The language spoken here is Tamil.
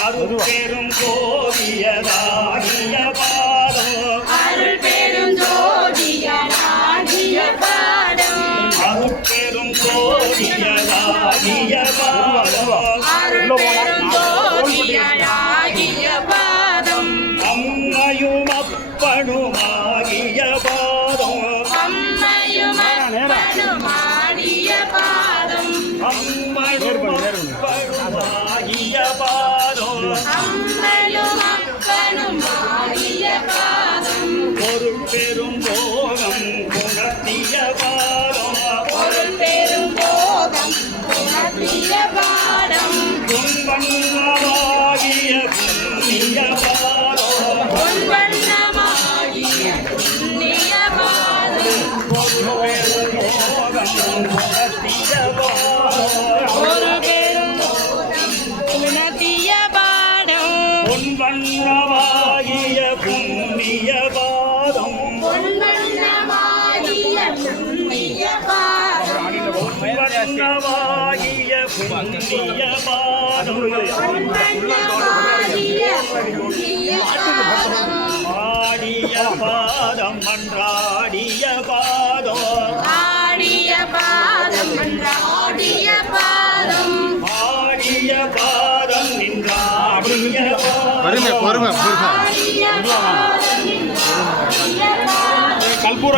அருள் பெரும் ஜோதியதாகிய பாதம் அருள் பெரும் ஜோதியதாகிய பாதம் அருள் பெரும் ஜோதியதாகிய பாதம் அருள் பெரும் ஜோதியதாகிய பாதம் அம்மையும் அப்பனுமாகிய பாதம் அம்மையும் அப்பனுமாகிய பாதம் அம்மையும் அப்பனுமாகிய பாதம் அம்மையும் அப்பனுமாகிய பாதம் பொருள் பெரும் போகம் குணத்திய பாதம் பொருள் பெரும் போகம் குணத்திய பாதம் பொன்வண்ணமாகிய புண்ணிய பாதம் பொன்வண்ணமாகிய புண்ணிய பாதம் பொருள் பெரும் போகம் குணத்திய பாதம் பொருள் பெரும் போகம் குணத்திய பாதம் பொன்வண்ணமாகிய புண்ணிய பாதம் பொன்வண்ணமாகிய புண்ணிய பாதம் பொன்வண்ணமாகிய புண்ணிய பாதம் பொன்வண்ணமாகிய புண்ணிய பாதம் ஆடிய பாதம் மன்றாடிய பாதம் ஆடிய பாதம் ஆடிய பாதம் ஆடிய பாதம் நின்றாடிய பொறுமை பாதம் ஆடிய பாதம் ஆடிய பாதம் கல்பூர